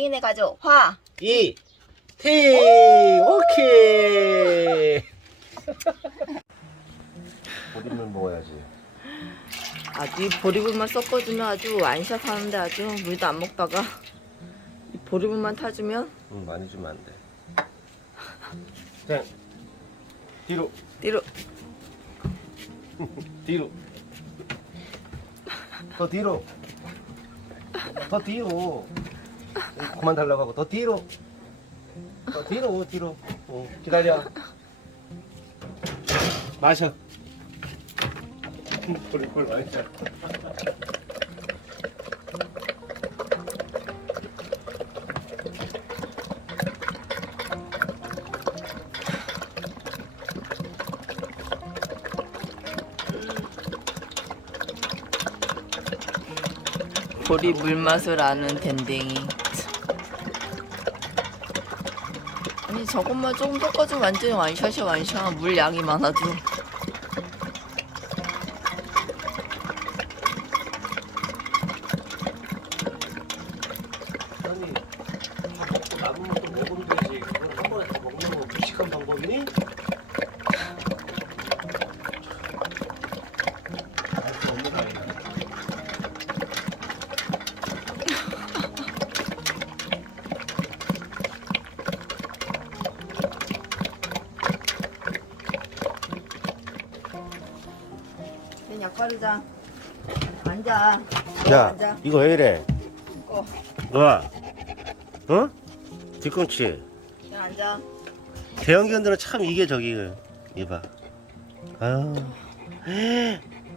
댕댕이네 가져. 화. 이, 티, 오케이. 보리물 먹어야지. 아주 이 보리물만 섞어주면 아주 완샷 하는데 아주 물도 안 먹다가 이 보리물만 타주면 응, 많이 주면 안 돼. 그냥 뒤로, 뒤로 뒤로. 더 뒤로. 더 뒤로. 그만 달라고 하고 더 뒤로. 더 뒤로, 뒤로. 응, 기다려. 마셔. 보리물 마셔. 보리 물맛을 아는 댕댕이. 아니 저것만 조금 섞어주면 완전히 완샷이야 완샷. 물 양이 많아도. 아니 밥 먹고 남은 것도 먹으면 되지 그걸 한 번에 다 먹는 건 무식한 방법이니? 알수 없는 아이다 바르자. 앉아. 야 앉아. 이거 왜 이래 어. 와 어? 뒤꿈치 그냥 앉아. 대형 견들은 참 이게 저기 이봐 아유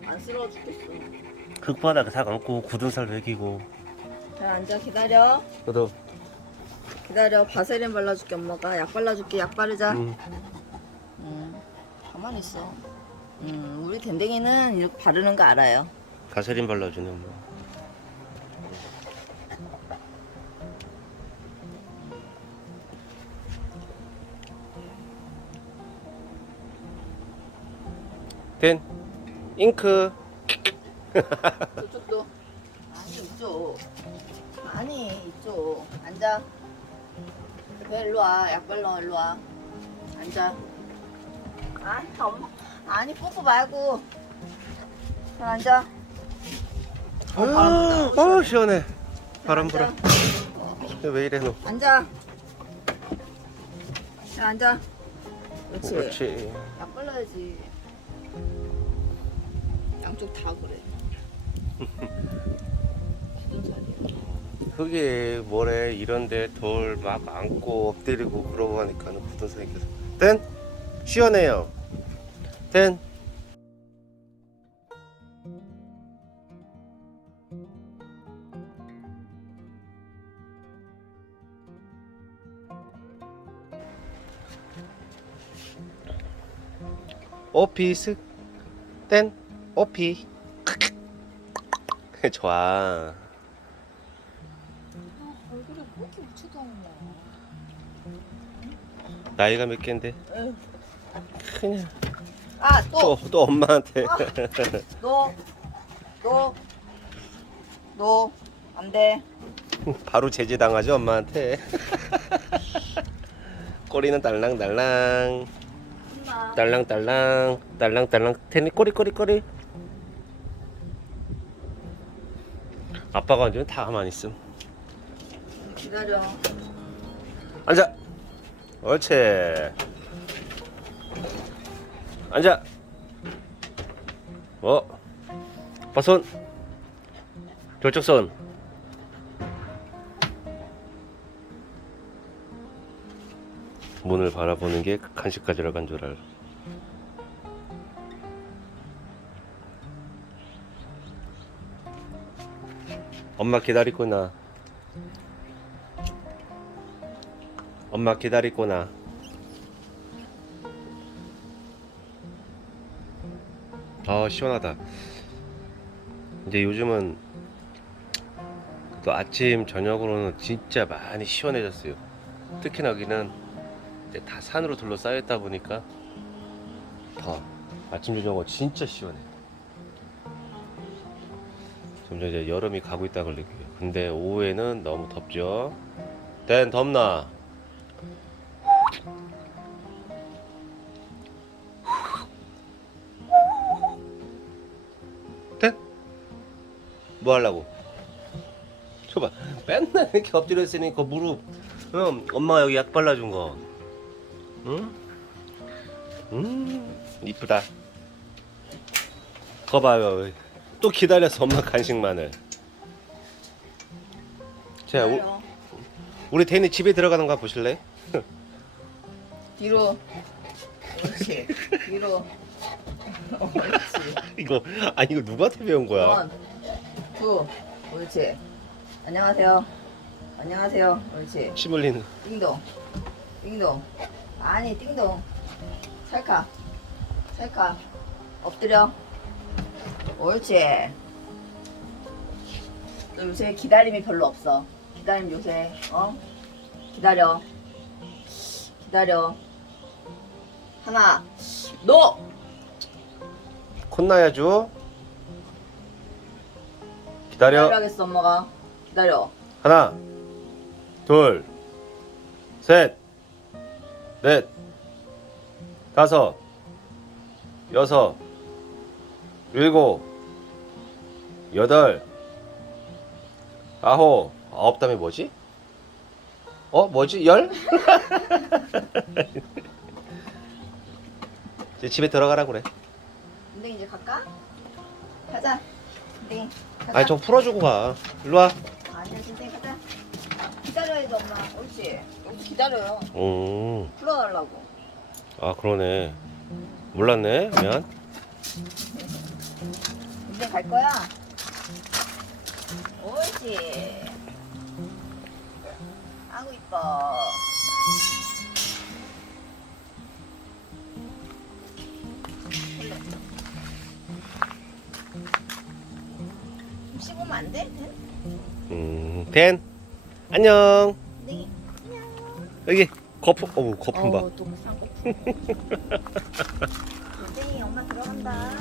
안 쓰러워 죽겠어. 흙바닥에 다 감고 굳은 살 베기고 그냥 앉아 기다려. 너도 기다려. 바세린 발라줄게 엄마가. 약 발라줄게. 약 바르자. 음, 음, 가만히 있어. 음, 우리 댕댕이는 이렇게 바르는 거 알아요. 가세린 발라주는 뭐된 잉크 저쪽도. 아니 이쪽. 아니 이쪽. 앉아. 배 일로 와. 약 발라 일로 와. 앉아. 아니 엄마. 아니 뽀뽀 말고. 자, 앉아. 어, 바람 불다. 어 시원해 바람 불어. 왜 이래 너 앉아. 자, 앉아. 그렇지. 그렇지 약 발라야지. 양쪽 다 그래. 무슨 소리야? 흙에 모래 이런데 돌 막 안고 엎드리고 그러고 하니까 는 굳은 살이 계속 된 시원해요 된 오피스. 땐 오피. 좋아. 얼굴에 뭐 이렇게 묻혀도 않냐? 나이가 몇 갠데? 그냥 아, 또! 또, 또 엄마한테 아. 너! 너! 너! 안 돼. 바로 제지당하죠 엄마한테 꼬리는 딸랑딸랑 엄마. 딸랑딸랑 딸랑딸랑 테니 꼬리 꼬리 꼬리 아빠가 완전 다 가만히 있음 기다려. 앉아 옳지 앉아. 어? 봐손. 저쪽 손 문을 바라보는 게 간식 가지러 간 줄 알아 엄마 기다리구나. 엄마 기다리구나. 아 시원하다. 이제 요즘은 또 아침 저녁으로는 진짜 많이 시원해졌어요. 특히나 여기는 이제 다 산으로 둘러싸여 있다 보니까 더 아침 저녁은 진짜 시원해. 점점 이제 여름이 가고 있다 걸리고요. 근데 오후에는 너무 덥죠. 댄 덥나? 뭐 하려고? 줘봐 맨날 이렇게 엎드려 있으니 그 무릎 응, 엄마가 여기 약 발라준 거 응? 음 이쁘다 거 봐요 또 기다려서 엄마 간식 마늘 자 우. 우리 태인이 집에 들어가는 거 보실래? 뒤로. 그렇지. 뒤로. 옳지. 이거 아니 이거 누구한테 배운 거야? 원, 투, 옳지. 안녕하세요. 안녕하세요. 옳지. 침 흘리는 띵동, 띵동. 아니 띵동. 찰칵, 찰칵. 엎드려. 옳지. 너 요새 기다림이 별로 없어. 기다림 요새 어? 기다려. 기다려. 하나, 노. 콧나야죠 기다려 기다려야겠어 엄마가. 기다려. 하나 둘 셋 넷 다섯 여섯 일곱 여덟 아홉 아홉 다음에 뭐지? 어 뭐지 열? 이제 집에 들어가라 그래. 근데 이제 갈까? 가자. 근데. 아니 좀 풀어주고 가. 일로 와. 아니야, 가자. 기다려야지, 엄마. 옳지. 옳지, 기다려요. 음. 풀어달라고. 아 그러네. 몰랐네. 미안. 이제 갈 거야. 옳지. 아구 이뻐. 씹으면 안 돼? 음. 댄. 안녕. 네. 여기 거품. 어우 거품 봐. 또 쌍꺼풀. 네, 엄마 들어간다.